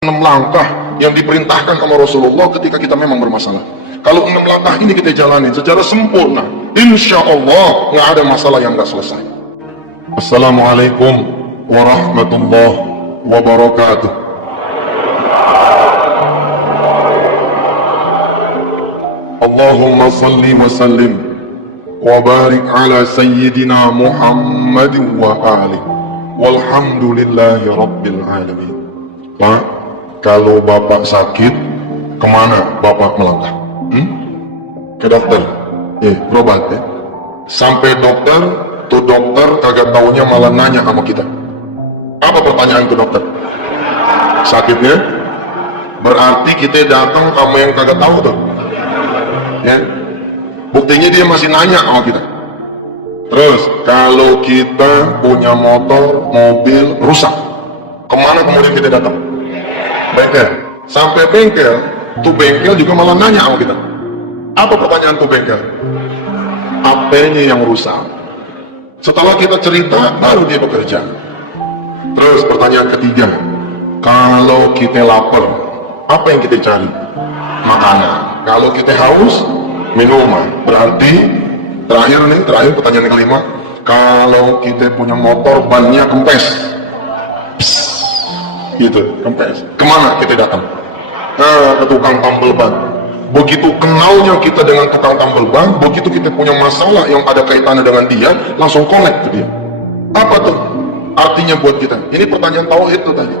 6 langkah yang diperintahkan sama Rasulullah ketika kita memang bermasalah. Kalau 6 langkah ini kita jalani secara sempurna, insya Allah nggak ada masalah yang nggak selesai. Assalamualaikum warahmatullahi wabarakatuh. Allahumma salli wa sallim wa barik ala sayyidina Muhammadin wa alihi walhamdulillahi rabbil alamin. Pak, kalau bapak sakit, kemana bapak melangkah? Ke dokter, berobat ya. Sampai dokter, tuh dokter kagak taunya malah nanya sama kita. Apa pertanyaan tuh dokter? Sakitnya? Berarti kita datang sama yang kagak tahu tuh. Ya. Buktinya dia masih nanya sama kita. Terus, kalau kita punya motor, mobil rusak, kemana kemudian kita datang? Bengkel. Sampai bengkel, tuh bengkel juga malah nanya sama kita. Apa pertanyaan tuh bengkel? Apanya yang rusak? Setelah kita cerita, baru dia bekerja. Terus pertanyaan ketiga, kalau kita lapar, apa yang kita cari? Makanan. Kalau kita haus, minuman. Berarti terakhir pertanyaan kelima, kalau kita punya motor bannya kempes, gitu, kempes, kemana kita datang? Ke tukang tambal ban. Begitu kenalnya kita dengan tukang tambal ban, begitu kita punya masalah yang ada kaitannya dengan dia, langsung connect ke dia. Apa tuh artinya buat kita? Ini pertanyaan tauhid itu tadi.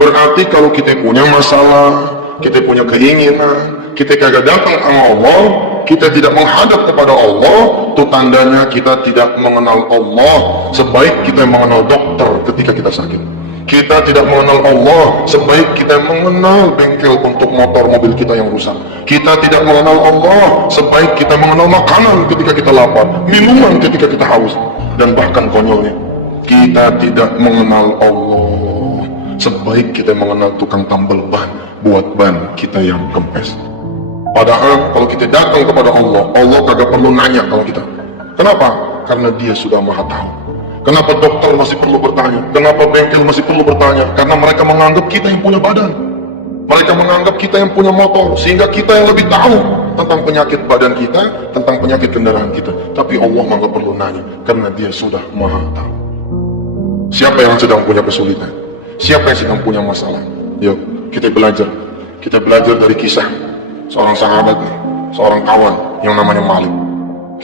Berarti kalau kita punya masalah, kita punya keinginan, kita kagak datang sama Allah, kita tidak menghadap kepada Allah, itu tandanya kita tidak mengenal Allah sebaik kita mengenal dokter ketika kita sakit. Kita tidak mengenal Allah sebaik kita mengenal bengkel untuk motor mobil kita yang rusak. Kita tidak mengenal Allah sebaik kita mengenal makanan ketika kita lapar, minuman ketika kita haus. Dan bahkan konyolnya, kita tidak mengenal Allah sebaik kita mengenal tukang tambal ban buat ban kita yang kempes. Padahal kalau kita datang kepada Allah, Allah kagak perlu nanya kalau kita. Kenapa? Karena dia sudah maha tahu. Kenapa dokter masih perlu bertanya? Kenapa bengkel masih perlu bertanya? Karena mereka menganggap kita yang punya badan. Mereka menganggap kita yang punya motor, sehingga kita yang lebih tahu tentang penyakit badan kita, tentang penyakit kendaraan kita. Tapi Allah nggak perlu nanya, karena dia sudah maha tahu. Siapa yang sedang punya kesulitan? Siapa yang sedang punya masalah? Yuk, kita belajar. Kita belajar dari kisah seorang sahabat nih, seorang kawan yang namanya Malik.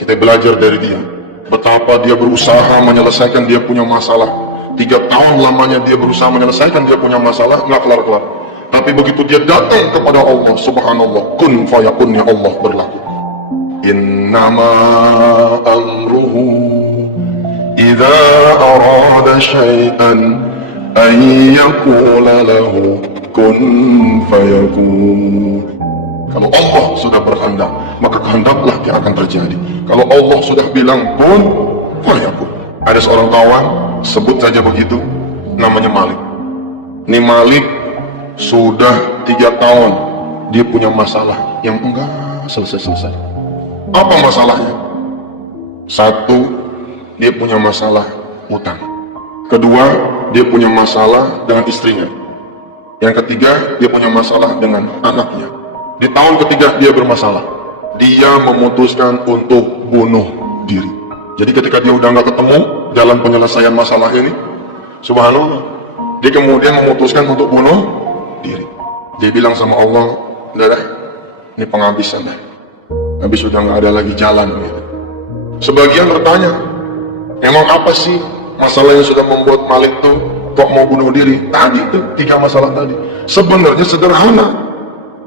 Kita belajar dari dia. Betapa dia berusaha menyelesaikan dia punya masalah. 3 tahun lamanya dia berusaha menyelesaikan dia punya masalah, nggak kelar-kelar. Tapi begitu dia datang kepada Allah, subhanallah, kun fayakunnya Allah berlaku. Innama amruhu idza arada syai'an an yaqula lahu kun fayakun. Kalau Allah sudah berkehendak, maka kehendaklah yang akan terjadi. Kalau Allah sudah bilang pun, fayakun. Ada seorang kawan, sebut saja begitu, namanya Malik. Ini Malik sudah 3 tahun dia punya masalah yang enggak selesai-selesai. Apa masalahnya? 1, dia punya masalah utang. Kedua, dia punya masalah dengan istrinya. Yang ketiga, dia punya masalah dengan anaknya. Di tahun ketiga dia bermasalah. Dia memutuskan untuk bunuh diri. Jadi ketika dia udah nggak ketemu jalan penyelesaian masalah ini, subhanallah, dia kemudian memutuskan untuk bunuh diri. Dia bilang sama Allah, udah dah, ini penghabisan dah. Habis sudah nggak ada lagi jalan gitu. Sebagian bertanya, emang apa sih masalah yang sudah membuat Malik tuh kok mau bunuh diri? Tadi tuh 3 masalah tadi. Sebenarnya sederhana.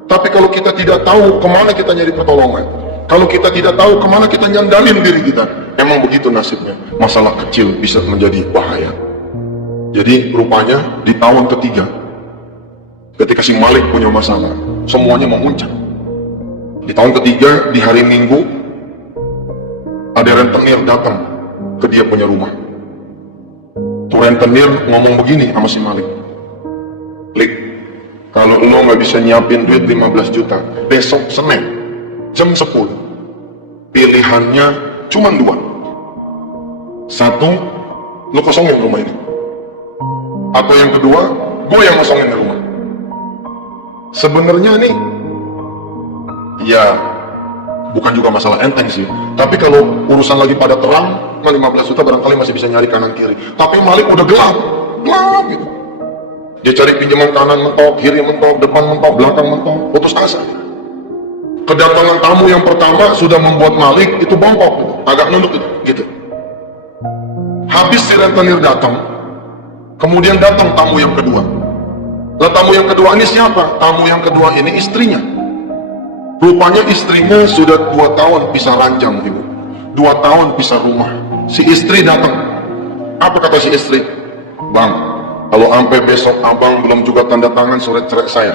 Tapi kalau kita tidak tahu kemana kita nyari pertolongan, kalau kita tidak tahu kemana kita nyandalin diri kita, emang begitu nasibnya. Masalah kecil bisa menjadi bahaya. Jadi rupanya di tahun ketiga, ketika si Malik punya masalah, semuanya memuncak. Di tahun ketiga, di hari Minggu, ada rentenir datang ke dia punya rumah. Tuh rentenir ngomong begini sama si Malik, Lik, kalau lo nggak bisa nyiapin duit 15 juta, besok Senin, jam 10, pilihannya cuma 2. 1, lo kosongin rumah ini. Atau yang kedua, gue yang kosongin rumah. Sebenarnya nih, ya bukan juga masalah enteng sih. Tapi kalau urusan lagi pada terang, 15 juta barangkali masih bisa nyari kanan kiri. Tapi Malik udah gelap gitu. Dia cari pinjaman kanan mentok, kiri mentok, depan mentok, belakang mentok, putus asa. Kedatangan tamu yang pertama sudah membuat Malik itu bongkok, gitu. Agak nunduk gitu. Habis si rentenir datang, kemudian datang tamu yang kedua. Lah tamu yang kedua ini siapa? Tamu yang kedua ini istrinya. Rupanya istrinya sudah 2 tahun pisah ranjang, ibu. 2 tahun pisah rumah. Si istri datang. Apa kata si istri? Bang, kalau sampai besok abang belum juga tanda tangan surat cerai saya,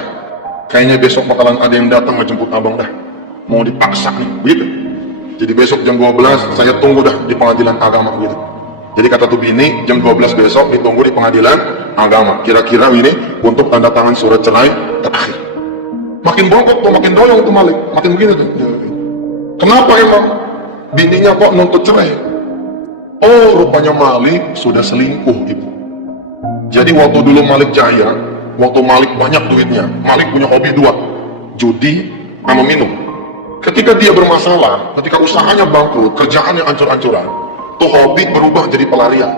kayaknya besok bakalan ada yang datang ngejemput abang dah. Mau dipaksa nih, begitu. Jadi besok jam 12 saya tunggu dah di pengadilan agama, gitu. Jadi kata tuh bini, jam 12 besok ditunggu di pengadilan agama. Kira-kira ini untuk tanda tangan surat cerai terakhir. Makin bongkok tuh, makin doyong tuh Malik, makin begini tuh. Kenapa emang bininya kok nuntut cerai? Oh, rupanya Malik sudah selingkuh, ibu. Jadi waktu dulu Malik jaya, waktu Malik banyak duitnya, Malik punya hobi 2, judi sama minum. Ketika dia bermasalah, ketika usahanya bangkrut, kerjaannya ancur-ancuran, tuh hobi berubah jadi pelarian.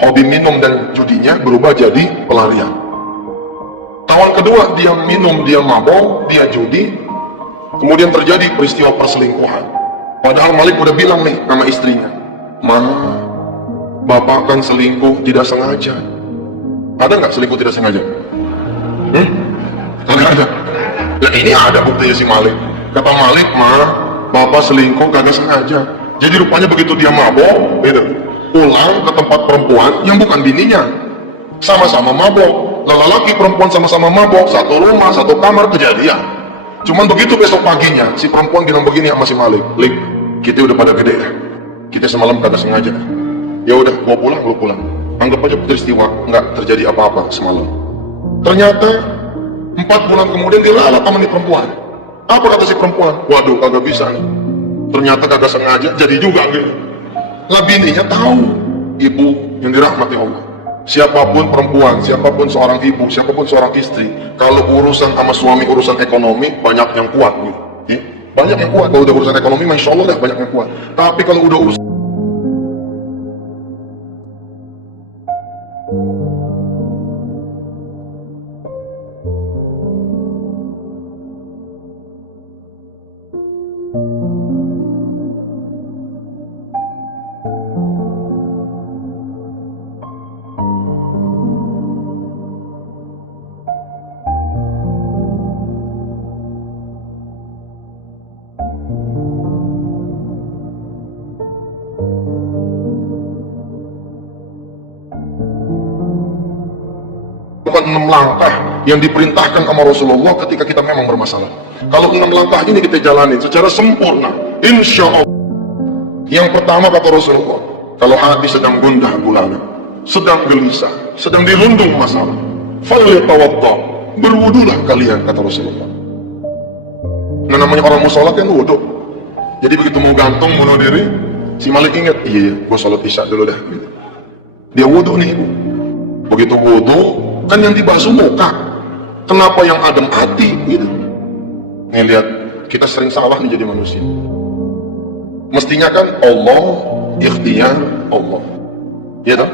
Hobi minum dan judinya berubah jadi pelarian. Tahun kedua dia minum, dia mabok, dia judi, kemudian terjadi peristiwa perselingkuhan. Padahal Malik udah bilang nih sama istrinya, Ma, bapak kan selingkuh tidak sengaja. Ada nggak selingkuh tidak sengaja? Ada. Nah ini ada buktinya si Malik. Kata Malik, Ma, bapak selingkuh kagak sengaja. Jadi rupanya begitu dia mabok, gitu, pulang ke tempat perempuan yang bukan bininya, sama-sama mabok. Lelaki perempuan sama-sama mabok, satu rumah, satu kamar, kejadian. Cuman begitu besok paginya, si perempuan bilang begini sama si Malik, Lik, kita udah pada gede ya, kita semalam kagak sengaja. Ya udah, gua pulang, lu pulang. Anggap aja peristiwa nggak terjadi apa-apa semalam. Ternyata 4 bulan kemudian diralat sama nih perempuan. Apa kata si perempuan? Waduh, kagak bisa nih. Ternyata kagak sengaja, jadi juga gitu. Lah bininya tahu, ibu yang dirahmati Allah. Siapapun perempuan, siapapun seorang ibu, siapapun seorang istri, kalau urusan sama suami, urusan ekonomi, banyak yang kuat gitu. Ya? Banyak yang kuat. Kalau udah urusan ekonomi, Masya Allah dah banyak yang kuat. Tapi kalau udah urusan bukan 6 langkah yang diperintahkan sama Rasulullah ketika kita memang bermasalah. Kalau 6 langkah ini kita jalani secara sempurna, insya Allah. Yang pertama kata Rasulullah, kalau hati sedang gundah gulana, sedang gelisah, sedang dilundung masalah, falyatawadda, berwudulah kalian, kata Rasulullah. Nah namanya orang mau sholat kan wudhu. Jadi begitu mau gantung, bunuh diri, si Malik ingat, iya gue sholat isya dulu dah. Dia wudhu nih, begitu wudhu kan yang dibasuh muka, kenapa yang adem hati gitu. Nih lihat, kita sering salah nih jadi manusia. Mestinya kan Allah, ikhtiar Allah, ya toh?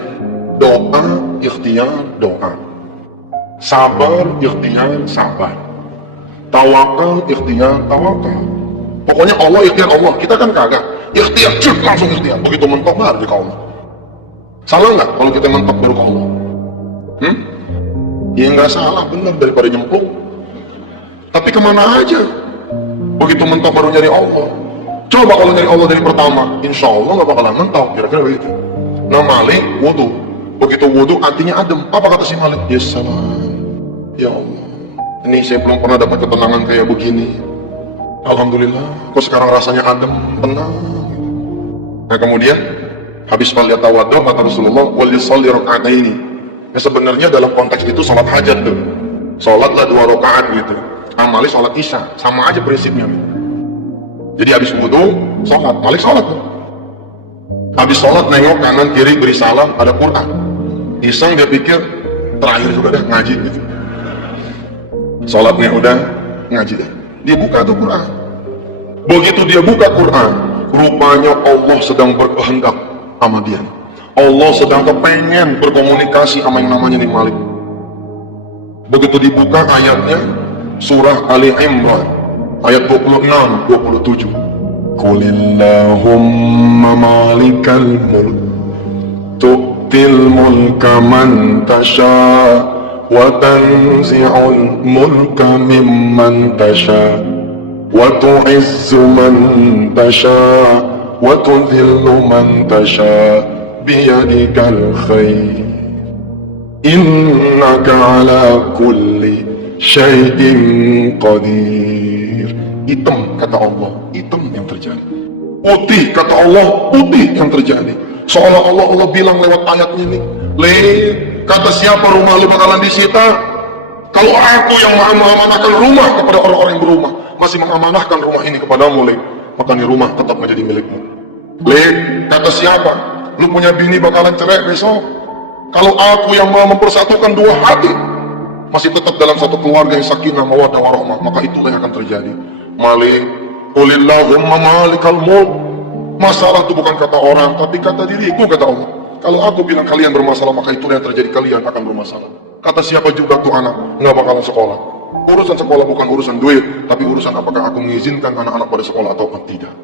Doa, ikhtiar doa, sabar, ikhtiar sabar, tawakal, ikhtiar tawakal. Pokoknya Allah, ikhtiar Allah. Kita kan kagak ikhtiar, langsung ikhtiar, begitu mentok baru ke Allah. Salah nggak kalau kita mentok baru ke Allah? Ya nggak salah, benar, daripada nyemplung. Tapi kemana aja? Begitu mentok baru nyari Allah. Coba kalau nyari Allah dari pertama, insya Allah nggak bakalan mentok, kira-kira begitu. Nah Malik wudhu, begitu wudhu hatinya adem. Apa kata si Malik? Ya salam, ya Allah, ini saya belum pernah dapat ketenangan kayak begini. Alhamdulillah, kok sekarang rasanya adem, tenang. Nah kemudian habis melihat tawadhu, kata Rasulullah, wal yusalli raka'ataini. Ya sebenarnya dalam konteks itu sholat hajat tuh, sholatlah 2 rakaat gitu. Malik sholat isya, sama aja prinsipnya. Jadi habis wudhu, sholat, Malik sholat tuh. Habis sholat nengok kanan kiri, beri salam, ada Quran. Iseng dia pikir terakhir juga dah ngaji gitu. Sholatnya udah, ngaji dah. Dia buka tuh Quran. Begitu dia buka Quran, rupanya Allah sedang berkehendak sama dia. Allah sedang kepengen berkomunikasi sama yang namanya nih Malik. Begitu dibuka ayatnya, surah Ali Imran, ayat 26-27. Qulillahumma malikal mulk, tu'til mulka man tasha, wa tanzi'ul mulka mimman tasha, wa tu'izzu man tasha, wa tudhillu man tasha, biyadikal khair, innaka ala kulli syai'in qadir. Hitam kata Allah, hitam yang terjadi. Putih kata Allah, putih yang terjadi. Seolah-olah Allah bilang lewat ayatnya nih, kata siapa rumah lu bakalan disita? Kalau aku yang mengamanahkan rumah kepada orang-orang yang berumah, masih mengamanahkan rumah ini kepadamu, maka nih rumah tetap menjadi milikmu. Kata siapa? Lu punya bini bakalan cerai besok. Kalau aku yang mau mempersatukan dua hati, masih tetap dalam satu keluarga yang sakinah mawaddah warahmah, maka itulah yang akan terjadi. Malik, qulillahumma malikal mulk. Masalah itu bukan kata orang, tapi kata diriku, kata Allah. Kalau aku bilang kalian bermasalah, maka itulah yang terjadi, kalian akan bermasalah. Kata siapa juga tuh anak nggak bakalan sekolah. Urusan sekolah bukan urusan duit, tapi urusan apakah aku mengizinkan anak-anak pada sekolah atau tidak.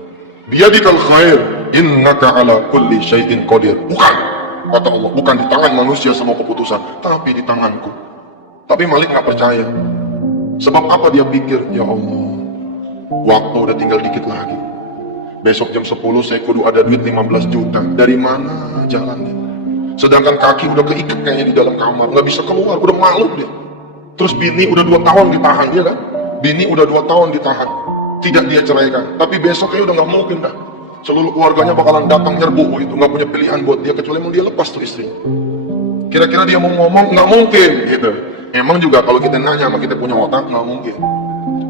Biyadikal khair, innaka ala kulli syai'in qadir. Bukan, kata Allah, bukan di tangan manusia semua keputusan, tapi di tanganku. Tapi Malik nggak percaya. Sebab apa dia pikir? Ya Allah, waktu udah tinggal dikit lagi. Besok jam 10 saya kudu ada duit 15 juta. Dari mana jalannya? Sedangkan kaki udah keikat kayaknya di dalam kamar, nggak bisa keluar, udah malu dia. Terus bini udah 2 tahun ditahan, dia kan? Bini udah 2 tahun ditahan, tidak dia ceraikan. Tapi besok kayaknya udah nggak mungkin dah. Seluruh keluarganya bakalan datang nyerbu gitu, nggak punya pilihan buat dia kecuali mau dia lepas tuh istrinya. Kira-kira dia mau ngomong, nggak mungkin gitu. Emang juga kalau kita nanya sama kita punya otak, nggak mungkin.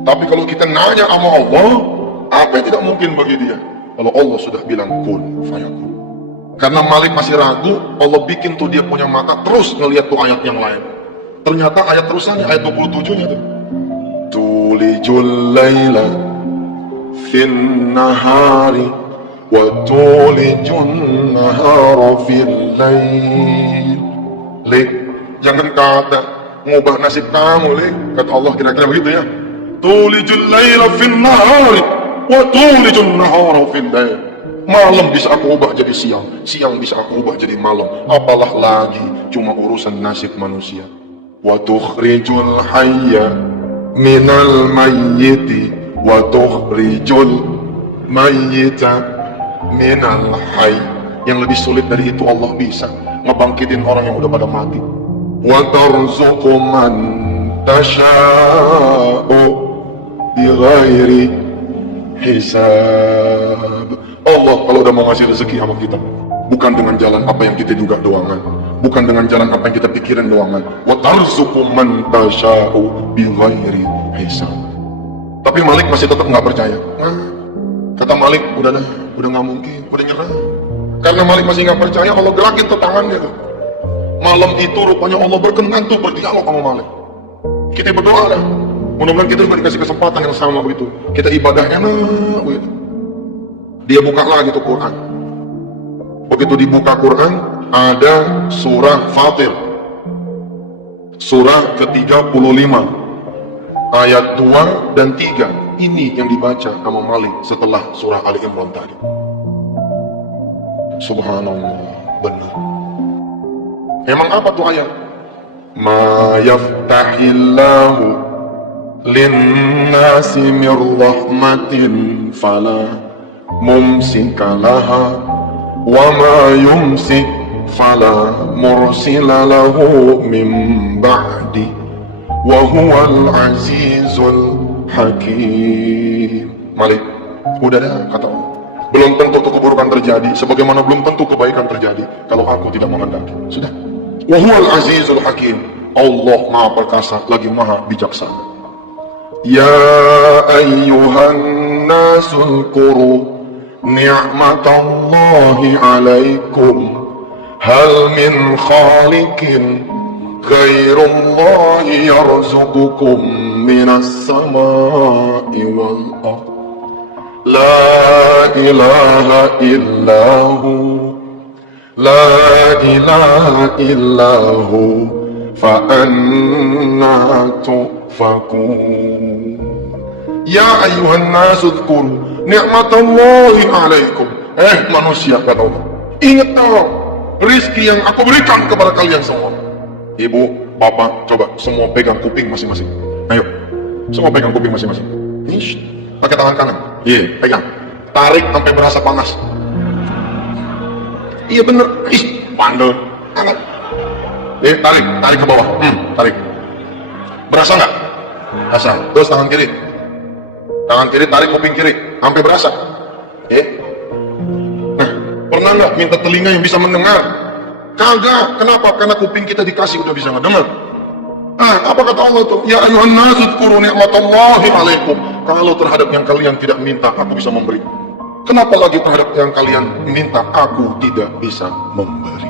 Tapi kalau kita nanya sama Allah, apa yang tidak mungkin bagi dia? Kalau Allah sudah bilang kun fayakun. Karena Malik masih ragu, Allah bikin tuh dia punya mata terus ngelihat tuh ayat yang lain. Ternyata ayat terusannya, ayat 27-nya tuh. Tulijul laila fin nahari wa tulijun nahara fil lail. Jangan kata ngubah nasib kamu, kata Allah, kira-kira begitu ya. Tulijul laila fin nahari wa tulijun nahara fil lail. Malam bisa aku ubah jadi siang, siang bisa aku ubah jadi malam. Apalah lagi cuma urusan nasib manusia. Wa tukhrijul hayya minal mayyiti wa tukhrijul mayyita minal hayy. Yang lebih sulit dari itu Allah bisa ngebangkitin orang yang udah pada mati. Wa tarzuqu man tasha'u bighairi hisab. Allah kalau udah mau ngasih rezeki sama kita, bukan dengan jalan apa yang kita duga doangan, bukan dengan jalan apa yang kita pikirin doangan. Wa tarzuqu man tasha'u bighairi hisab. Tapi Malik masih tetap nggak percaya. Kata Malik, udah nggak mungkin, udah nyerah. Karena Malik masih nggak percaya, Allah gerakin tuh tangannya tuh. Malam itu rupanya Allah berkenan tuh berdialog sama Malik. Kita berdoa dah. Mudah-mudahan kita juga dikasih kesempatan yang sama begitu. Kita ibadah enak begitu. Dia buka lagi tuh Quran. Begitu dibuka Quran, ada surah Fatir, surah ke-35, ayat 2 dan 3. Ini yang dibaca sama Malik setelah surah Ali Imran tadi. Subhanallah, benar. Emang apa tuh ayat? Ma yaftahillahu linnasi min rahmatin fala mumsika laha wa ma yumsik fala mursila lahu min ba'di wa huwal azizul hakim. Malik, udah dah kata Allah. Belum tentu keburukan terjadi, sebagaimana belum tentu kebaikan terjadi kalau aku tidak menghendaki. Sudah. Wa huwal azizul hakim. Allah Maha Perkasa lagi Maha Bijaksana. Ya ayyuhan nasul quru ni'matallahi alaikum hal min khaliqin ghairullahi yarzuqukum minas sama'i wal ardh la ilaha illahu la ilaha illahu fa anna tufakun. Ya ayuhan nasu dzkuru ni'matallahi alaikum. Manusia, kata Allah, ingat rizki yang aku berikan kepada kalian semua. Ibu, bapak, coba semua pegang kuping masing-masing. Ayo, semua pegang kuping masing-masing. Pakai tangan kanan. Iya, pegang. Tarik sampai berasa panas. Iya bener. Bandel. Tarik ke bawah. Tarik. Berasa nggak? Berasa. Terus tangan kiri. Tangan kiri tarik kuping kiri sampai berasa. Nah, pernah nggak minta telinga yang bisa mendengar? Kagak. Kenapa? Karena kuping kita dikasih udah bisa ngedengar. Apa kata Allah tuh? Ya ayuhan nasu dzkuru ni'matallahi alaikum. Kalau terhadap yang kalian tidak minta, aku bisa memberi. Kenapa lagi terhadap yang kalian minta, aku tidak bisa memberi?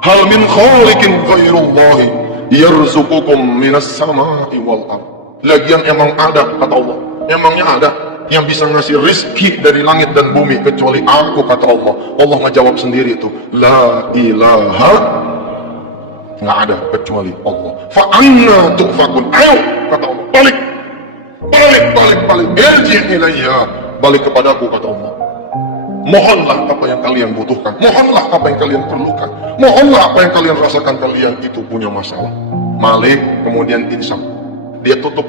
Hal min khaliqin ghairullahi yarzuqukum minas sama'i wal ardh. Lagian emang ada, kata Allah, emangnya ada yang bisa ngasih rizki dari langit dan bumi kecuali aku, kata Allah. Allah ngejawab sendiri itu, la ilaha, nggak ada kecuali Allah. Fa anna tufakun. Ayo, kata Allah, balik irji ilayya, balik kepadaku, kata Allah. Mohonlah apa yang kalian butuhkan, mohonlah apa yang kalian perlukan, mohonlah apa yang kalian rasakan kalian itu punya masalah. Malik kemudian insaf, dia tutup.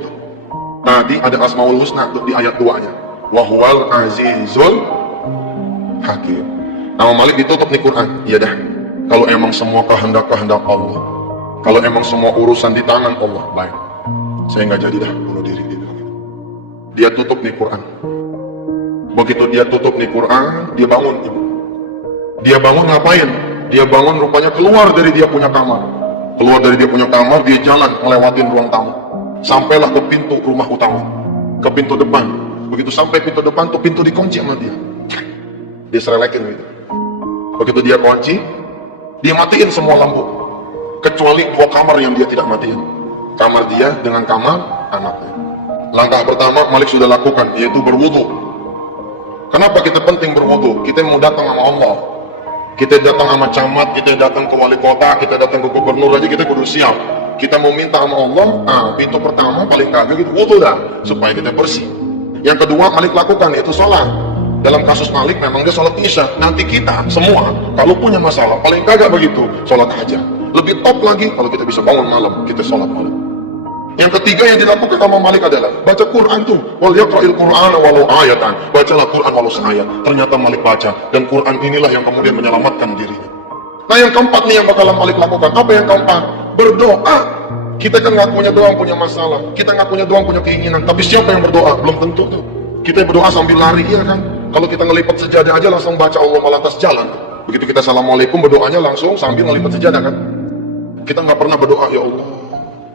Tadi ada Asmaul Husna tuh di ayat 2-nya, Wahuwal Azizul Hakim. Nama Malik ditutup nih Quran. Iya dah, kalau emang semua kehendak Allah, kalau emang semua urusan di tangan Allah, baik, saya nggak jadi dah bunuh diri. Dia tutup nih Quran. Begitu dia tutup nih Quran, dia bangun, ibu. Dia bangun ngapain? Dia bangun rupanya keluar dari dia punya kamar. Keluar dari dia punya kamar, dia jalan ngelewatin ruang tamu. Sampailah ke pintu rumah utama, ke pintu depan. Begitu sampai pintu depan tuh pintu dikunci sama dia. Dia serelekin gitu. Begitu dia kunci, dia matiin semua lampu. Kecuali 2 kamar yang dia tidak matiin. Kamar dia dengan kamar anaknya. Langkah pertama Malik sudah lakukan, yaitu berwudu. Kenapa kita penting berwudu? Kita mau datang sama Allah, kita datang sama camat, kita datang ke wali kota, kita datang ke gubernur aja kita kudu siap. Kita mau minta sama Allah, pintu pertama paling kagak gitu wudu dah, supaya kita bersih. Yang kedua Malik lakukan, yaitu sholat. Dalam kasus Malik memang dia sholat isya. Nanti kita semua kalau punya masalah paling kagak begitu, sholat aja. Lebih top lagi kalau kita bisa bangun malam, kita sholat malam. Yang ketiga yang dilakukan sama Malik adalah baca Quran tuh. Wal yaqra'il Qur'ana walau ayatan. Bacalah Quran walau seayat. Ternyata Malik baca, dan Quran inilah yang kemudian menyelamatkan dirinya. Nah yang keempat nih yang bakalan Malik lakukan. Apa yang keempat? Berdoa. Kita kan ngakunya doang punya masalah, kita ngakunya doang punya keinginan, tapi siapa yang berdoa? Belum tentu tuh. Kita berdoa sambil lari, iya kan? Kalau kita ngelipat sejadah aja langsung baca Allah lantas jalan. Begitu kita assalamualaikum, berdoanya langsung sambil ngelipat sejadah kan? Kita nggak pernah berdoa ya Allah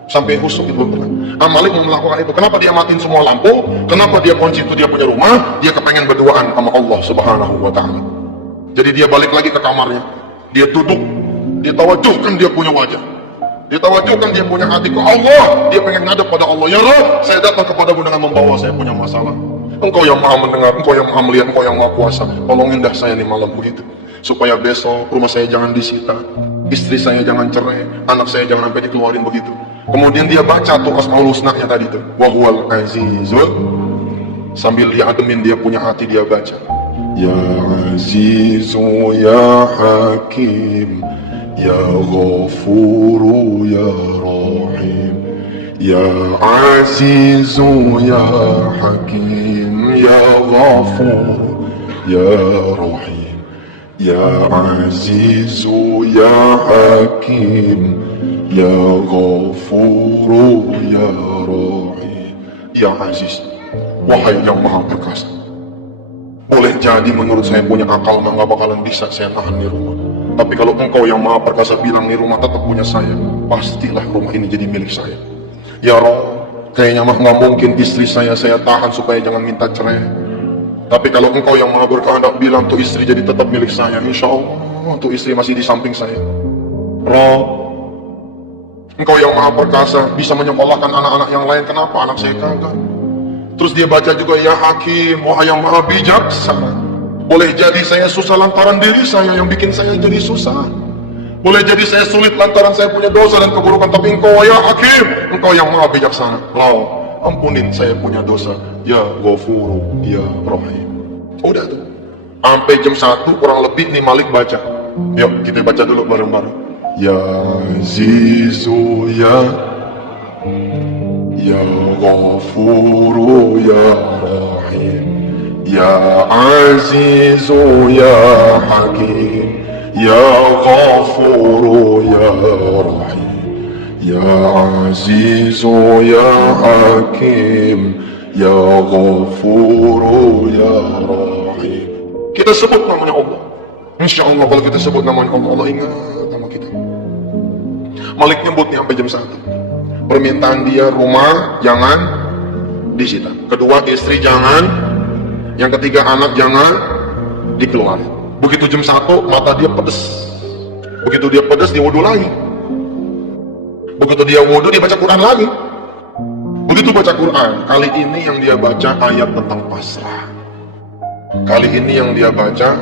sampai khusyuk, itu belum pernah. Malik melakukan itu. Kenapa dia matiin semua lampu? Kenapa dia kunci itu dia punya rumah? Dia kepengen berdoaan sama Allah Subhanahu wa Ta'ala. Jadi dia balik lagi ke kamarnya, dia duduk, dia tawajuhkan dia punya wajah, dia tawajuhkan dia punya hati ke Allah. Dia pengen ngadep pada Allah. Ya Rabb, saya datang kepadamu dengan membawa saya punya masalah. Engkau yang maha mendengar, engkau yang maha melihat, engkau yang maha kuasa. Tolongin dah saya nih malam begitu, supaya besok rumah saya jangan disita, istri saya jangan cerai, anak saya jangan sampai dikeluarin begitu. Kemudian dia baca tuh Asmaul Husna-nya tadi tuh, Wahuwal Azizul. Sambil dia ademin dia punya hati, dia baca, Ya Azizu Ya Hakim Ya Ghafuru Ya Rahim Ya Azizu Ya Hakim Ya Ghafuru Ya Rahim Ya Azizu Ya Hakim Ya Ghafuru Ya Rahim. Ya Aziz, wahai yang maha perkasa, boleh jadi menurut saya punya akal nggak bakalan bisa saya tahan di rumah. Tapi kalau engkau yang maha perkasa bilang di rumah tetap punya saya, pastilah rumah ini jadi milik saya. Ya Rabb, kayaknya mah nggak mungkin istri saya tahan supaya jangan minta cerai. Tapi kalau engkau yang maha berkehendak bilang tuh istri jadi tetap milik saya, insya Allah tuh istri masih di samping saya. Rabb, Engkau yang maha perkasa, bisa menyekolahkan anak-anak yang lain, kenapa anak saya kagak? Terus dia baca juga, ya Hakim, wahai yang maha bijaksana. Boleh jadi saya susah lantaran diri saya yang bikin saya jadi susah. Boleh jadi saya sulit lantaran saya punya dosa dan keburukan, tapi engkau ya Hakim, engkau yang maha bijaksana. Lau, ampunin saya punya dosa. Ya Ghafuru, ya Rahim. Udah tuh. Sampai jam 1 kurang lebih nih Malik baca. Yuk kita baca dulu bareng-bareng. Ya Azizu ya Ghafuru ya Rahim. Ya Azizu ya Hakim. Ya Ghafuru ya Rahim. Ya Azizu ya Hakim. Ya Ghafuru ya Rahim. Kita sebut namanya Allah. Insya Allah kalau kita sebut namanya Allah, Allah ingat sama kita. Malik nyebutnya sampai jam 1. Permintaan dia rumah jangan disita. Kedua istri jangan. Yang ketiga anak jangan dikeluarin. Begitu jam 1 mata dia pedes. Begitu dia pedes dia wudhu lagi. Begitu dia wudhu dia baca Quran lagi. Begitu baca Quran, kali ini yang dia baca ayat tentang pasrah. Kali ini yang dia baca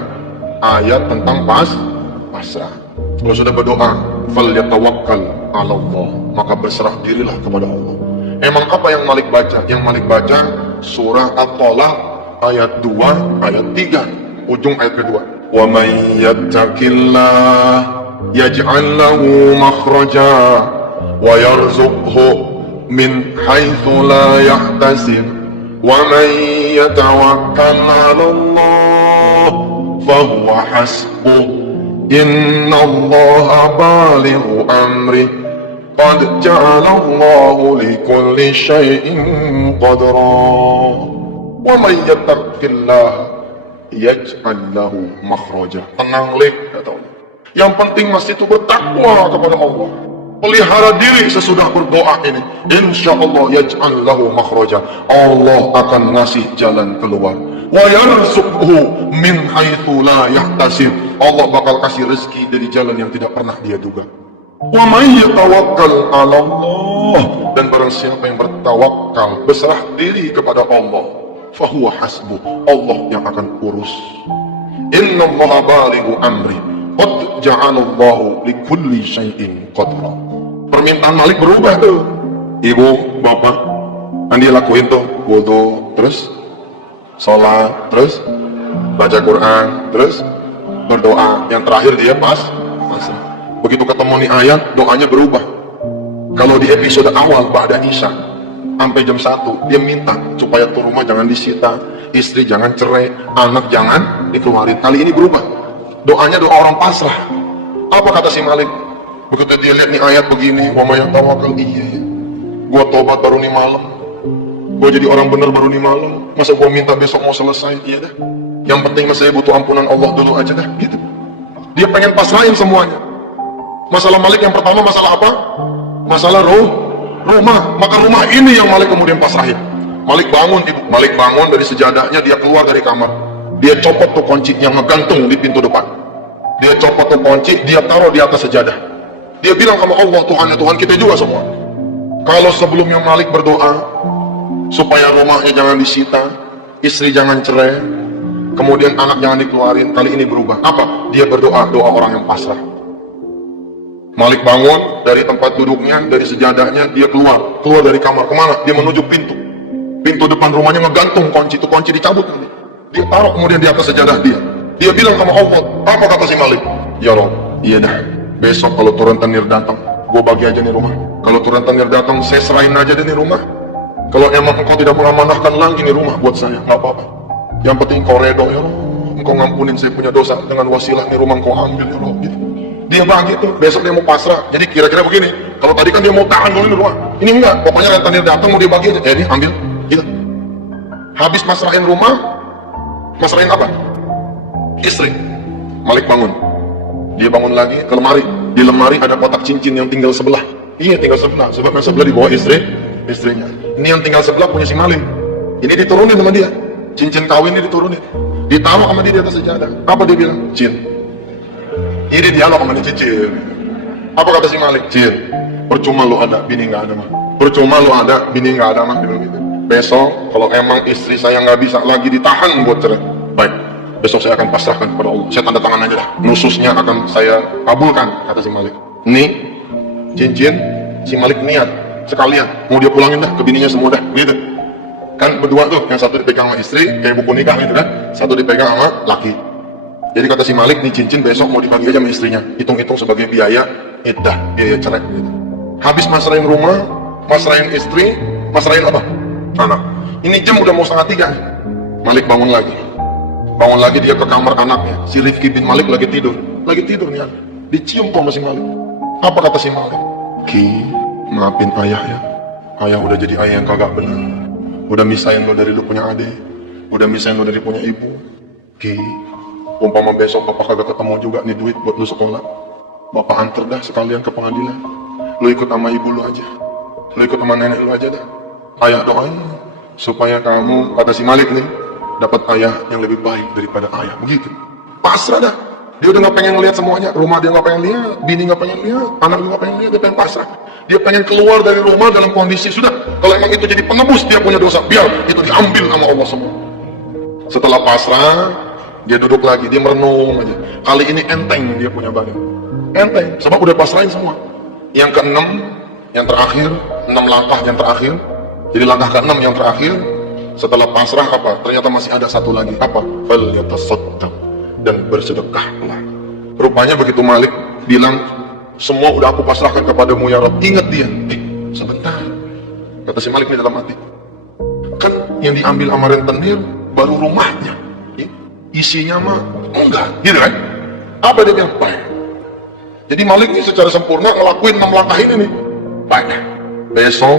ayat tentang pasrah. Kalau sudah berdoa, falyatawakkal 'ala Allah, maka berserah dirilah kepada Allah. Emang apa yang Malik baca? Yang Malik baca surah At-Talaq ayat 2, ayat 3, ujung ayat kedua. Wa may yattaqillah yaj'al lahu makhraja wa yarzuqhu min haitsu la yahtasib wa man yatawakkal 'ala Allah fahuwa hasbuh innallaha balighu amrih qad ja'ala Allahu likulli syai'in qadra wa may yattaqillaha yaj'al lahu makhraja. Tenang leh, kata Allah. Yang penting masih itu bertakwa kepada Allah. Pelihara diri sesudah berdoa ini. Insya Allah yaj'al lahu makhraja. Allah akan ngasih jalan keluar. Wa yarzuqhu min haitsu la yahtasib. Allah bakal kasih rezeki dari jalan yang tidak pernah dia duga. Wa may yatawakkal 'ala Allah, dan barang siapa yang bertawakal, berserah diri kepada Allah, fahuwa hasbuh, Allah yang akan urus. Innallaha balighu amri qad ja'alallahu likulli syai'in qadra. Permintaan Malik berubah tuh. Ibu, bapak, kan dia lakuin tuh wudu, terus sholat, terus baca Quran, terus berdoa. Yang terakhir dia pasrah. Begitu ketemu nih ayat, doanya berubah. Kalau di episode awal Ba'da Isya sampai jam 1 dia minta supaya tuh rumah jangan disita, istri jangan cerai, anak jangan dikeluarin. Kali ini berubah, doanya doa orang pasrah. Apa kata si Malik? Begitu dia lihat nih ayat begini, wa may yatawakkal, iya ya, gua tobat baru nih malam, gua jadi orang bener baru nih malam, masa gua minta besok mau selesai? Iya dah, yang penting saya butuh ampunan Allah dulu aja dah, gitu. Dia pengen pasrahin semuanya. Masalah Malik yang pertama masalah apa? Masalah rumah. Maka rumah ini yang Malik kemudian pasrahin. Malik bangun, ibu. Malik bangun dari sejadahnya, dia keluar dari kamar. Dia copot tuh kunci yang ngegantung di pintu depan. Dia copot tuh kunci, dia taruh di atas sejadah. Dia bilang sama Allah, Tuhan ya Tuhan kita juga semua. Kalau sebelumnya Malik berdoa supaya rumahnya jangan disita, istri jangan cerai, kemudian anak jangan dikeluarin, kali ini berubah. Apa? Dia berdoa, doa orang yang pasrah. Malik bangun dari tempat duduknya, dari sejadahnya, dia keluar dari kamar. Kemana? Dia menuju pintu depan rumahnya, ngegantung kunci, itu kunci dicabut. Dia taruh kemudian di atas sejadah dia. Dia bilang sama Allah, apa kata si Malik? Ya Rob, iya dah, besok kalau turun tenir datang, gue bagi aja nih rumah. Kalau turun tenir datang, saya serahin aja deh nih rumah. Kalau emang engkau tidak mengamanahkan lagi nih rumah buat saya, gak apa-apa. Yang penting engkau redo ya Rob, engkau ngampunin saya punya dosa, dengan wasilah nih rumah engkau ambil ya Rob, gitu. Dia bagi tuh, besok dia mau pasrah. Jadi kira-kira begini, kalau tadi kan dia mau tahan dulu di rumah, ini enggak, pokoknya rentenir datang mau dia bagi aja, ini ambil, gitu. Habis pasrahin rumah, pasrahin apa? Istri. Malik bangun, dia bangun lagi ke lemari. Di lemari ada kotak cincin yang tinggal sebelah. Iya, tinggal sebelah, sebab yang sebelah dibawa istrinya. Ini yang tinggal sebelah punya si Malik. Ini diturunin sama dia, cincin kawin ini diturunin, ditaruh sama dia di atas sejadah. Apa dia bilang? Cin, ini dialog sama Cicil. Apa kata si Malik? Cil, percuma lu ada, bini nggak ada mah. Percuma lu ada, bini nggak ada mah. Gitu. Besok kalau emang istri saya nggak bisa lagi ditahan buat cerai, baik, besok saya akan pasrahkan kepada Allah. Saya tanda tangan aja dah. Nususnya akan saya kabulkan, kata si Malik. Nih, cincin si Malik niat sekalian mau dia pulangin dah ke bininya semua dah, gitu. Kan berdua tuh, yang satu dipegang sama istri kayak buku nikah gitu kan, satu dipegang sama laki. Jadi kata si Malik, nih cincin besok mau dibagi aja sama istrinya, hitung-hitung sebagai biaya iddah, biaya cerai gitu. Habis masrahin rumah, masrahin istri, masrahin apa? Anak. Ini jam udah mau 2:30. Malik bangun lagi dia ke kamar anaknya. Si Rifki bin Malik lagi tidur nih, dicium sama si Malik. Apa kata si Malik? Ki, maafin ayah ya, ayah udah jadi ayah yang kagak benar, udah misahin lo dari lo punya adik, udah misahin lo dari punya ibu. Ki, umpama besok bapak kagak ketemu juga nih duit buat lo sekolah, bapak anter dah sekalian ke pengadilan, lo ikut sama ibu lo aja, lo ikut sama nenek lo aja dah. Ayah doain supaya kamu, kata si Malik nih, dapat ayah yang lebih baik daripada ayah. Begitu, pasrah dah. Dia udah gak pengen lihat semuanya, rumah dia gak pengen lihat, bini gak pengen lihat, anak juga gak pengen lihat, dia pengen pasrah. Dia pengen keluar dari rumah dalam kondisi, sudah, kalau emang itu jadi penebus dia punya dosa, biar itu diambil sama Allah semua. Setelah pasrah, dia duduk lagi, dia merenung aja. Kali ini enteng dia punya badan, enteng, sebab udah pasrahin semua. Yang keenam, yang terakhir, 6 langkah yang terakhir. Jadi langkah ke-6 yang terakhir, setelah pasrah apa? Ternyata masih ada satu lagi, apa? Fal yatasaddaq, dan bersedekahlah. Rupanya begitu Malik bilang, semua udah aku pasrahkan kepadamu ya Rabb, ingat dia, sebentar, kata si Malik ini dalam hati, kan yang diambil sama rentenir baru rumahnya, isinya mah enggak, gitu kan? Apa dia bilang? Baik. Jadi Malik ini secara sempurna ngelakuin 6 langkah ini nih. Baik, besok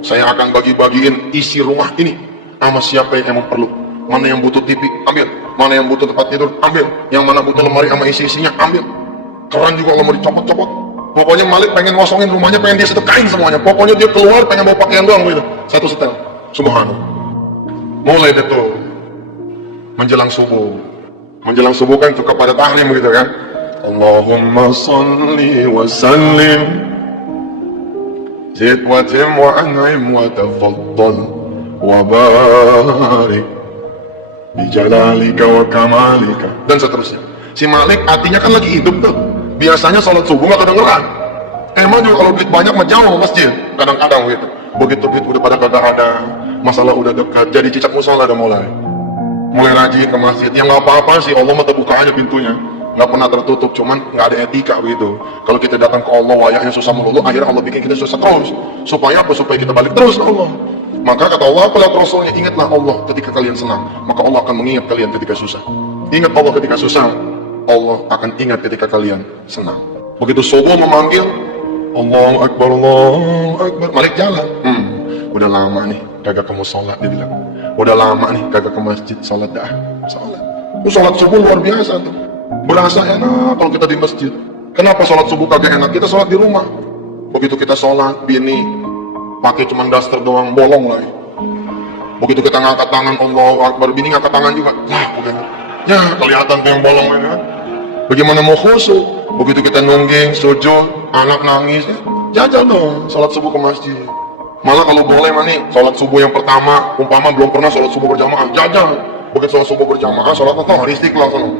saya akan bagi-bagiin isi rumah ini sama siapa yang emang perlu. Mana yang butuh TV, ambil. Mana yang butuh tempat tidur, ambil. Yang mana butuh lemari sama isi-isinya, ambil. Keran juga kalau mau dicopot-copot. Pokoknya Malik pengen ngosongin rumahnya, pengen dia sedekahin semuanya. Pokoknya dia keluar pengen bawa pakaian doang gitu, satu setel. Subhanallah. Mulai deh tuh menjelang subuh kan suka pada tahrim gitu kan. Allahumma salli wa sallim zid wa tim wa an'im wa tafaddal wa barik bijalalika wa kamalika, dan seterusnya. Si Malik hatinya kan lagi hidup tuh, biasanya sholat subuh gak kedengeran. Emang juga kalau duit banyak mah jauh masjid kadang-kadang gitu. Begitu duit udah pada kagak ada, masalah udah dekat, jadi cicak musola udah mulai rajin ke masjid. Yang gak apa-apa sih, Allah mah terbuka aja pintunya, gak pernah tertutup, cuman gak ada etika begitu. Kalau kita datang ke Allah wayahnya susah melulu, akhirnya Allah bikin kita susah terus. Supaya apa? Supaya kita balik terus ke Allah. Maka kata Allah, kalau Rasulnya, ingatlah Allah ketika kalian senang, maka Allah akan mengingat kalian ketika susah. Ingat Allah ketika susah, Allah akan ingat ketika kalian senang. Begitu subuh memanggil, Allahu Akbar, Allahu Akbar, Malik jalan. Udah lama nih kagak ke musola, dia bilang. Udah lama nih kagak ke masjid, sholat dah, sholat. Sholat subuh luar biasa tuh. Berasa enak kalau kita di masjid. Kenapa sholat subuh kagak enak? Kita sholat di rumah. Begitu kita sholat, bini pakai cuman daster doang, bolong lagi. Begitu kita ngangkat tangan, Allahu Akbar, bini ngangkat tangan juga, ya kelihatan tuh yang bolong ini kan. Bagaimana mau khusyuk? Begitu kita nungging, sujud, anak nangis, jajal dong sholat subuh ke masjid. Malah kalau boleh mah nih, sholat subuh yang pertama, umpama belum pernah sholat subuh berjamaah, jajal. Begitu sholat subuh berjamaah, sholat atau hari istiqlal sana.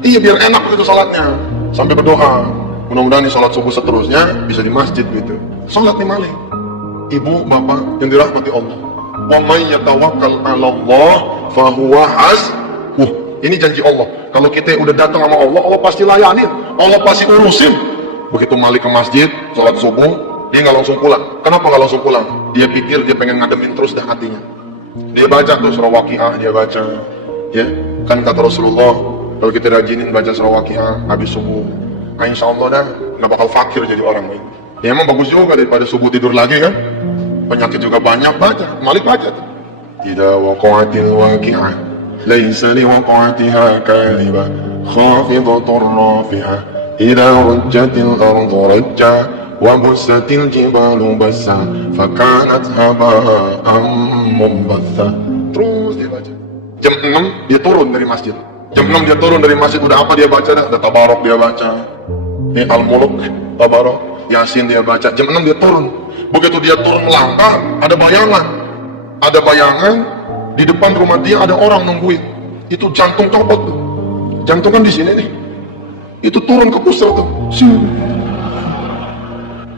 Iya, biar enak begitu sholatnya, sampai berdoa. Mudah-mudahan nih sholat subuh seterusnya bisa di masjid gitu. Sholat nih Malik. Ibu, bapak yang dirahmati Allah. Wa may yatawakkal 'ala Allah fa huwa hasbuh. Ini janji Allah. Kalau kita udah datang sama Allah, Allah pasti layanin, Allah pasti urusin. Begitu Malik ke masjid, sholat subuh, dia nggak langsung pulang. Kenapa nggak langsung pulang? Dia pikir dia pengen ngademin terus dah hatinya. Dia baca tuh surah Waqiah, dia baca. Ya, kan kata Rasulullah, kalau kita rajinin baca surah Waqiah habis subuh, insya Allah dah nggak bakal fakir jadi orang lain. Ya emang bagus juga daripada subuh tidur lagi kan. Penyakit juga banyak, baca. Malik baca tuh. Idza waqa'atil waqi'ah laysa liwaqa'atiha kadhibah khafidatur rafi'ah idza rujjatil ardu rajja wa bussatil jibalu bassa fakanat haba'an munbatha. Terus dia baca. Jam 6 dia turun dari masjid. Jam 6 dia turun dari masjid, udah apa dia baca dah? Udah Tabarok dia baca. Ini Al-Mulk, Tabarok, Yasin dia baca, jam 6 dia turun. Begitu dia turun melangkah, ada bayangan. Ada bayangan, di depan rumah dia ada orang nungguin. Itu jantung copot tuh. Jantung kan di sini nih. Itu turun ke pusar tuh.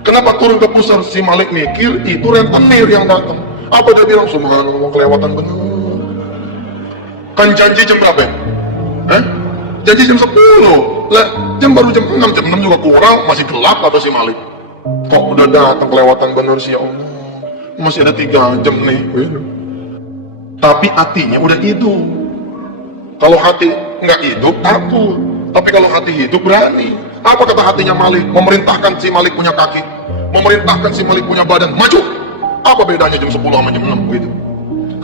Kenapa turun ke pusar? Si Malik mikir itu rentenir yang datang. Apa dia bilang? Subhanallah, kelewatan bener. Kan janji jam berapa? Janji jam 10. Lah, baru jam 6. Jam 6 juga kurang, masih gelap kata si Malik. Kok udah datang kelewatan bener sih ya Allah. Masih ada 3 jam nih. Tapi hatinya udah hidup. Kalau hati nggak hidup, takut. Tapi kalau hati hidup, berani. Apa kata hatinya Malik? Memerintahkan si Malik punya kaki, memerintahkan si Malik punya badan, maju. Apa bedanya jam 10 sama jam 6 gitu?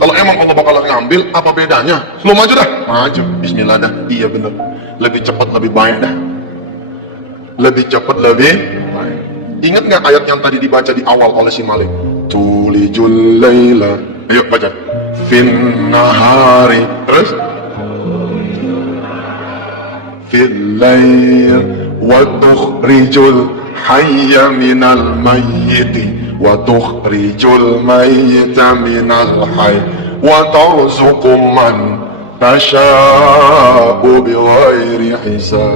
Kalau emang Allah bakal ngambil, apa bedanya? Lu maju dah, maju. Bismillah dah. Iya bener. Lebih cepat, lebih baik dah. Lebih cepat, lebih baik. Ingat nggak ayat yang tadi dibaca di awal oleh si Malik? Tulijul laila. Ayo baca. Fin nahari. Terus? Fil lail wa tukhrijul hayya minal mayyiti wa tukhrijul mayyita minal hayy wa tarzuqu man tasha'u bighairi hisab.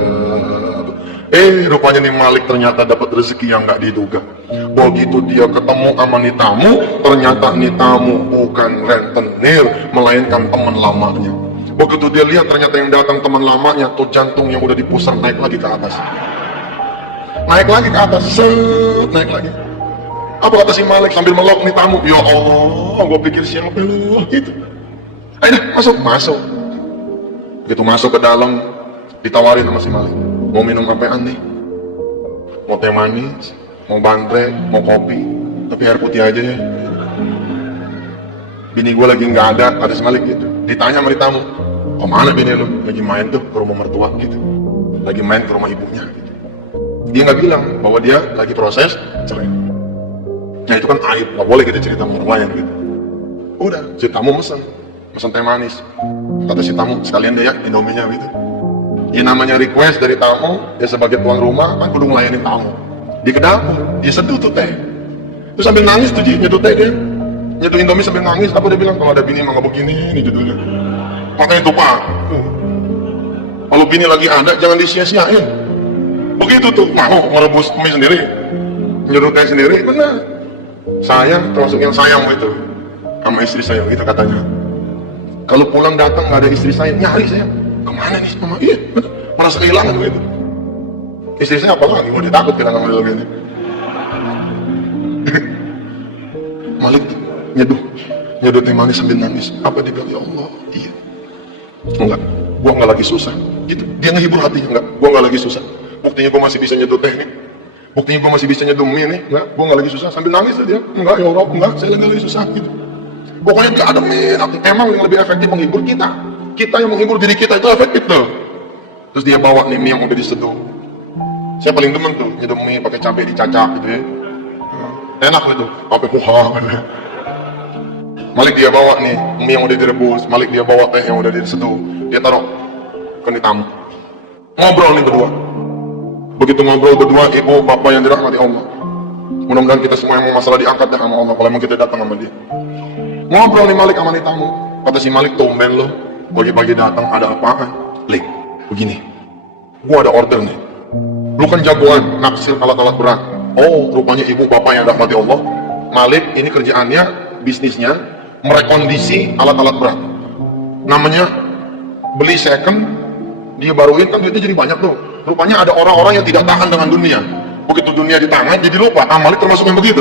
Rupanya nih Malik ternyata dapat rezeki yang gak diduga. Begitu dia ketemu sama nih tamu, ternyata nih tamu bukan rentenir, melainkan teman lamanya. Begitu dia lihat ternyata yang datang teman lamanya, tuh jantung yang udah di pusar naik lagi ke atas. Naik lagi ke atas, naik lagi. Apa kata si Malik sambil meluk nih tamu? Ya Allah, gue pikir siapa lu gitu. Ayo masuk. Begitu masuk ke dalam, ditawarin sama si Malik. Mau minum apaan nih? Mau teh manis, mau bandrek, mau kopi, tapi air putih aja ya. Bini gue lagi nggak ada si Malik gitu. Ditanya sama tamu, kemana bini lu? Lagi main tuh ke rumah mertua gitu. Lagi main ke rumah ibunya gitu. Dia nggak bilang bahwa dia lagi proses cerai. Nah itu kan aib, nggak boleh kita cerita sama orang lain gitu. Udah, si tamu mesen teh manis. Kata si tamu, sekalian deh ya Indominya gitu. Ya namanya request dari tamu, dia sebagai tuan rumah kan kudu ngelayanin tamu. Di kedapur, dia seduh tuh teh. Terus sambil nangis tuh nyeduh teh dia. Nyeduh Indomie sambil nangis. Apa dia bilang? Kalau ada bini mah nggak begini, ini judulnya. Makanya itu Pak. Kalau bini lagi ada, jangan disia-siain. Begitu tuh, mau merebus mie sendiri, nyeduh teh sendiri, benar. Sayang, termasuk yang sayang itu, sama istri saya gitu katanya. Kalau pulang datang nggak ada istri saya, nyari saya. Kemana nih mama? Iya, betul. Merasa kehilangan gitu. Istri saya apa lagi? Dia takut kehilangan model gini. Malik nyeduh teh manis sambil nangis. Apa dia bilang? Ya Allah, iya. Enggak, gua nggak lagi susah. Gitu. Dia ngehibur hatinya, enggak. Gua nggak lagi susah. Buktinya gua masih bisa nyeduh teh nih. Buktinya gua masih bisa nyeduh mie nih. Enggak, gua nggak lagi susah. Sambil nangis dia. Enggak, ya Allah, enggak. Saya lagi susah gitu. Pokoknya dia ada mie. Emang yang lebih efektif menghibur kita. Kita yang menghibur diri kita itu efektif tuh. Terus dia bawa nih mie yang udah diseduh. Saya paling demen tuh nyeduh mie pakai cabai dicacak gitu ya. Enak gitu, pakai kuah gitu ya. Malik dia bawa nih mie yang udah direbus, Malik dia bawa teh yang udah diseduh. Dia taruh ke tamu. Ngobrol nih berdua. Begitu ngobrol berdua, ibu bapak yang dirahmati Allah. Mudah-mudahan kita semua yang mau masalah diangkat dah sama Allah kalau emang kita datang sama dia. Ngobrol nih Malik sama nih tamu. Kata si Malik, tumben lo pagi-pagi datang, ada apaan? Lik, begini, gua ada order nih. Lu kan jagoan naksir alat-alat berat. Oh, rupanya ibu bapak yang rahmati Allah. Malik ini kerjaannya, bisnisnya merekondisi alat-alat berat. Namanya beli second, dia baruin kan duitnya jadi banyak tuh. Rupanya ada orang-orang yang tidak tahan dengan dunia. Begitu dunia di tangan jadi lupa. Malik termasuk yang begitu.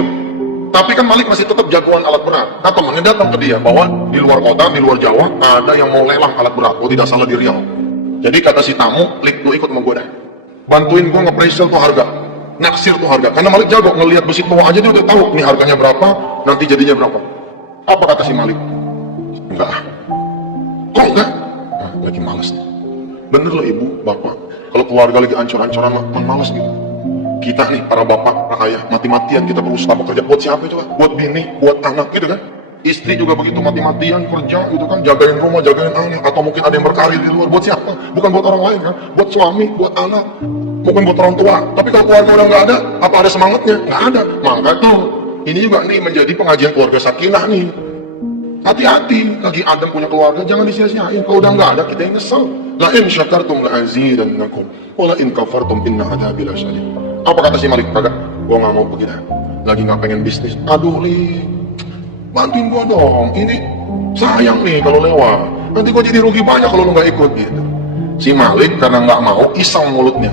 Tapi kan Malik masih tetap jagoan alat berat. Nah temannya datang ke dia bahwa di luar kota, di luar Jawa ada yang mau lelang alat berat. Oh tidak salah di Riau. Jadi kata si tamu, Lik lu ikut sama gue dah. Bantuin gue nge-appraisal tuh harga, naksir tuh harga. Karena Malik jago ngelihat besi tua aja dia udah tahu nih harganya berapa, nanti jadinya berapa. Apa kata si Malik? Enggak. Kok enggak? Nah, lagi malas nih. Bener loh ibu, bapak. Kalau keluarga lagi ancur-ancuran mah malas gitu. Kita nih para bapak, para ayah, mati-matian kita berusaha bekerja buat siapa coba? Buat bini, buat anak gitu kan? Istri juga begitu mati-matian kerja gitu kan, jagain rumah, jagain anak, atau mungkin ada yang berkarir di luar. Buat siapa? Bukan buat orang lain kan? Buat suami, buat anak, mungkin buat orang tua. Tapi kalau keluarga udah nggak ada, apa ada semangatnya? Nggak ada. Maka tuh, ini juga nih menjadi pengajian keluarga sakinah nih. Hati-hati, lagi Adam punya keluarga, jangan disia-siain. Kalau udah nggak ada, kita yang nyesel. La in syakartum la azidannakum, wa la in kafartum inna adzabi lasyadid. Apa kata si Malik? Kagak, gua nggak mau pergi dah. Lagi nggak pengen bisnis. Aduh li, bantuin gua dong. Ini sayang nih kalau lewat. Nanti gua jadi rugi banyak kalau lu nggak ikut gitu. Si Malik karena nggak mau, iseng mulutnya.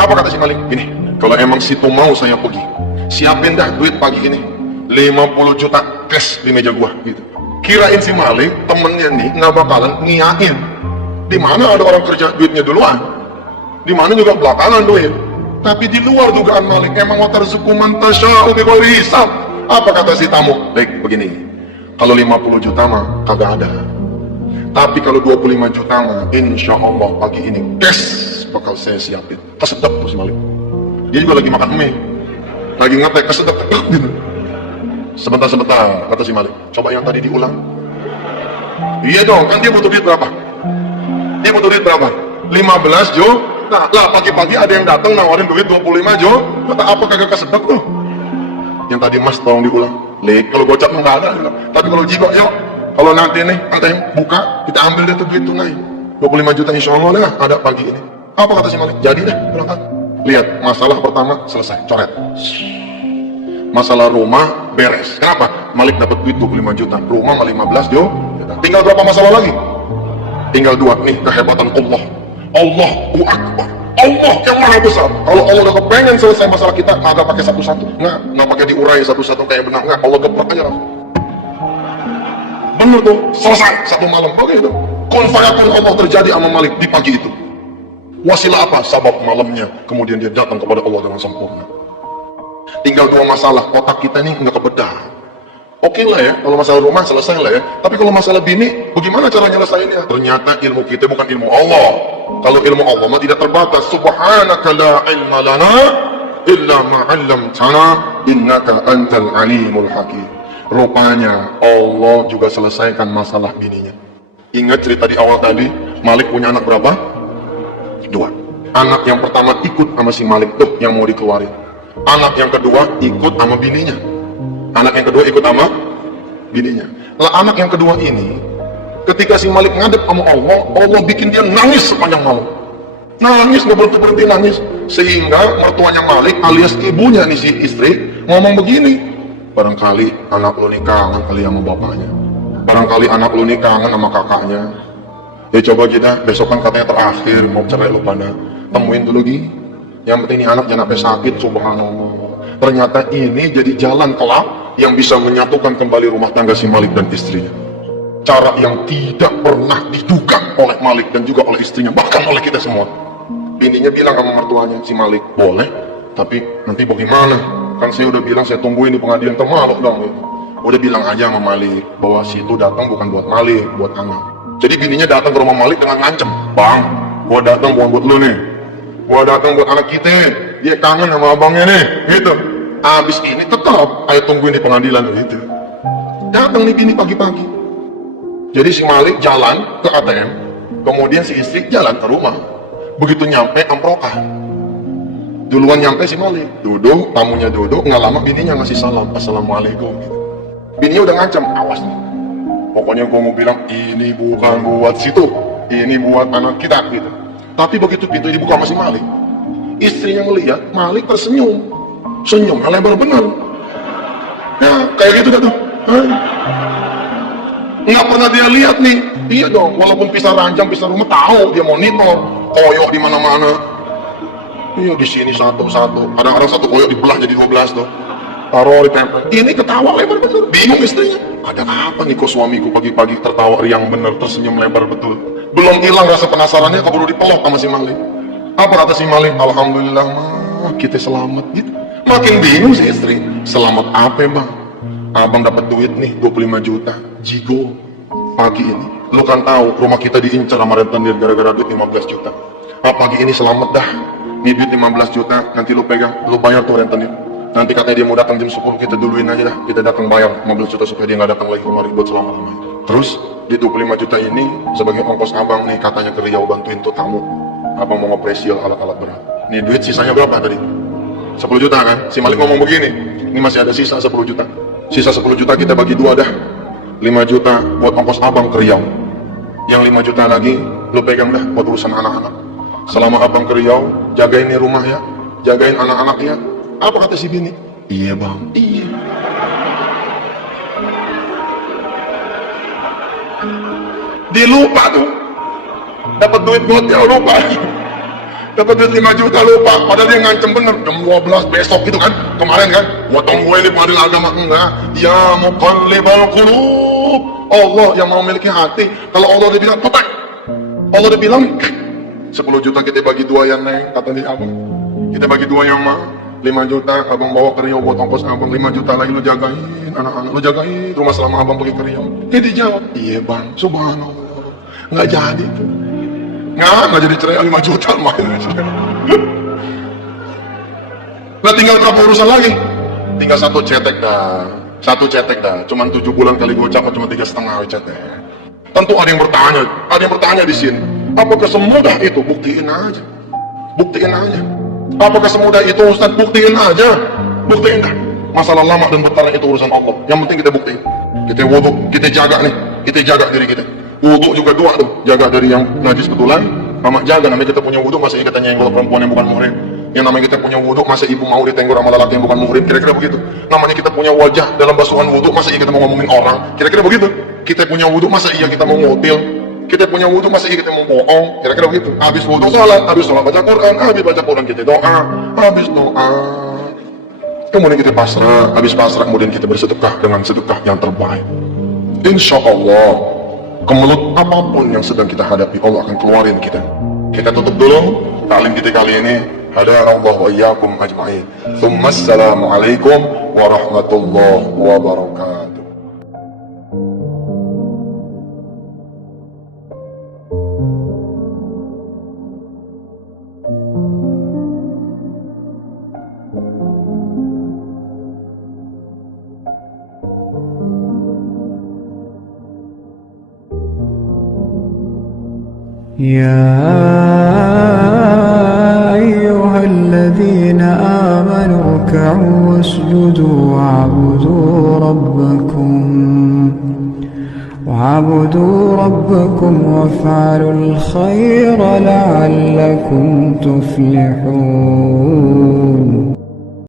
Apa kata si Malik? Gini, kalau emang situ mau saya pergi, siapin dah duit pagi ini 50 juta cash di meja gua gitu. Kirain si Malik temennya nih nggak bakalan ngiyain. Di mana ada orang kerja duitnya duluan, di mana juga belakangan duit. Tapi di luar dugaan Malik, emang watarzuqu man tasya'u bighairi hisab. Apa kata si tamu? Baik, begini. Kalau 50 juta mah kagak ada. Tapi kalau 25 juta mah insya Allah pagi ini cash bakal saya siapin. Kesedap tuh si Malik. Dia juga lagi makan mie, lagi ngetek, kesedap gitu. Sebentar, kata si Malik. Coba yang tadi diulang. Iya dong, kan dia butuh duit berapa? Dia butuh duit berapa? 15 Jo. Nah, lah pagi-pagi ada yang datang nawarin duit 25 Jo. Kata apa kagak kesedap tuh? Yang tadi Mas tolong diulang. Lek, kalau gocap nggak ada. Tapi kalau jigo, yuk. Kalau nanti nih ada yang buka, kita ambil deh tuh duit tunai. 25 juta insya Allah dah ada pagi ini. Apa kata si Malik? Jadi dah berangkat. Lihat, masalah pertama selesai, coret. Masalah rumah beres. Kenapa? Malik dapat duit 25 juta, rumah 15 Jo. Tinggal berapa masalah lagi? Tinggal 2 nih, kehebatan Allah. Allahu Akbar. Allah yang maha besar. Kalau Allah udah kepengen selesai masalah kita, nggak pakai satu-satu. Nggak pakai diurai satu-satu kayak benang. Nggak, Allah geprek aja langsung. Bener tuh, selesai satu malam. Begitu. Kun fayakun Allah terjadi sama Malik di pagi itu. Wasilah apa? Sabab malamnya. Kemudian dia datang kepada Allah dengan sempurna. Tinggal 2 masalah. Otak kita ini nggak kebedah. Oke lah ya, kalau masalah rumah selesai lah ya. Tapi kalau masalah bini, bagaimana cara nyelesainnya? Ternyata ilmu kita bukan ilmu Allah. Kalau ilmu Allah mah tidak terbatas. Subhanaka la ilma lana illa ma 'allamtana innaka antal alimul hakim. Rupanya Allah juga selesaikan masalah bininya. Ingat cerita di awal tadi, Malik punya anak berapa? 2. Anak yang pertama ikut sama si Malik tuh yang mau dikeluarin. Anak yang kedua ikut sama bininya. Anak yang kedua ikut sama bininya. Lah anak yang kedua ini, ketika si Malik ngadep sama Allah, Allah bikin dia nangis sepanjang malam. Nangis, nggak berhenti nangis. Sehingga mertuanya Malik alias ibunya nih si istri ngomong begini, barangkali anak lu nih kangen kali sama bapaknya, barangkali anak lu nih kangen sama kakaknya. Ya coba kita besok kan katanya terakhir mau cerai lu pada, temuin dulu Gi. Yang penting ini anak jangan sampai sakit. Subhanallah. Ternyata ini jadi jalan kelak yang bisa menyatukan kembali rumah tangga si Malik dan istrinya. Cara yang tidak pernah diduga oleh Malik dan juga oleh istrinya, bahkan oleh kita semua. Bininya bilang sama mertuanya si Malik, boleh, tapi nanti bagaimana? Kan saya udah bilang saya tungguin di pengadilan termaluk dong. Udah bilang aja sama Malik bahwa si itu datang bukan buat Malik, buat anak. Jadi bininya datang ke rumah Malik dengan ngancem, bang, gua datang bukan buat lu nih, gua datang buat anak kita. Dia kangen sama abangnya nih, gitu. Habis ini tetap ayo tungguin di pengadilan gitu. Datang nih bini pagi-pagi. Jadi si Malik jalan ke ATM, kemudian si istri jalan ke rumah. Begitu nyampe amprokah. Duluan nyampe si Malik, duduk, tamunya duduk, nggak lama bininya ngasih salam, assalamualaikum gitu. Bininya udah ngancam, awas nih. Pokoknya gua mau bilang ini bukan buat situ, ini buat anak kita gitu. Tapi begitu pintu dibuka sama si Malik, istrinya ngeliat Malik tersenyum, senyumnya lebar benar. Ya kayak gitu dah tuh. Nggak pernah dia lihat nih. Iya dong, walaupun pisah ranjang, pisah rumah, tahu dia monitor, koyok di mana-mana. Iya di sini satu-satu. Kadang-kadang satu koyok dibelah jadi 12 tuh. Taruh di tempel. Ini ketawa lebar betul. Bingung istrinya. Ada apa nih kok suamiku pagi-pagi tertawa riang bener, tersenyum lebar betul. Belum hilang rasa penasarannya, keburu dipeluk sama si Malik. Apa kata si Malik? Alhamdulillah mah kita selamat gitu. Makin bingung si istri. Selamat apa bang? Abang dapat duit nih 25 juta jigo pagi ini. Lu kan tahu rumah kita diincar sama rentenir gara-gara duit 15 juta. Pagi ini selamat dah. Nih duit 15 juta nanti lu pegang, lu bayar tuh rentenir. Nanti katanya dia mau datang jam 10, kita duluin aja dah. Kita datang bayar 15 juta supaya dia nggak datang lagi kemari buat selama-lamanya. Terus di 25 juta ini sebagai ongkos abang nih katanya ke Riau bantuin tuh tamu. Abang mau ngepresial alat-alat berat. Nih duit sisanya berapa tadi? 10 juta kan? Si Malik ngomong begini, ini masih ada sisa 10 juta. Sisa 10 juta kita bagi dua dah. 5 juta buat ongkos abang ke Riau. Yang 5 juta lagi lu pegang dah buat urusan anak-anak. Selama abang ke Riau, jagain nih rumah ya, jagain anak-anaknya. Apa kata si bini? Iya bang, iya. Dia lupa tuh, dapat duit hotel lupa, dapat duit 5 juta lupa. Padahal dia ngancem bener, jam 12 besok gitu kan, kemarin kan, potong gue ini pengadilan agama enggak. Ya muqallibal qulub, Allah yang mau memiliki hati. Kalau Allah udah bilang kotak, Allah udah bilang 10 juta kita bagi dua ya neng, kata dia abang. Kita bagi dua yang mah 5 juta abang bawa ke Riau buat ongkos abang, 5 juta lagi lu jagain anak-anak, lu jagain rumah selama abang pergi ke Riau. Dia dijawab, iya bang, subhanallah, nggak jadi tuh, nggak jadi cerai 5 juta main. Nah tinggal berapa urusan lagi? Tinggal satu cetek dah, cuman 7 bulan kali gocap, cuma 3,5 cetek. Tentu ada yang bertanya di sini, apakah semudah itu? Buktiin aja. Apakah semudah itu Ustaz? Buktiin aja, buktiin dah. Masalah lama dan bertahan itu urusan Allah. Yang penting kita buktiin. Kita wudhu, kita jaga nih, kita jaga diri kita. Wudhu juga dua tuh, jaga dari yang najis betulan, mama jaga. Namanya kita punya wudhu, masa kita nyenggol perempuan yang bukan muhrim. Yang namanya kita punya wudhu, masa ibu mau ditenggor sama lelaki yang bukan muhrim. Kira-kira begitu. Namanya kita punya wajah dalam basuhan wudhu, masa iya kita mau ngomongin orang. Kira-kira begitu. Kita punya wudhu, masa iya kita mau ngutil. Kita punya wudhu, masa iya kita mau bohong. Kira-kira begitu. Habis wudhu sholat, habis sholat baca Quran, habis baca Quran kita doa, habis doa kemudian kita pasrah, habis pasrah kemudian kita bersedekah dengan sedekah yang terbaik. Insya Allah kemelut apapun yang sedang kita hadapi, Allah akan keluarin kita. Kita tutup dulu taklim kita kali ini. Hadanallahu wa iyyakum ajma'in. Assalamualaikum warahmatullahi wabarakatuh. يا أيها الذين آمنوا اركعوا واسجدوا واعبدوا ربكم وافعلوا الخير لعلكم تفلحون.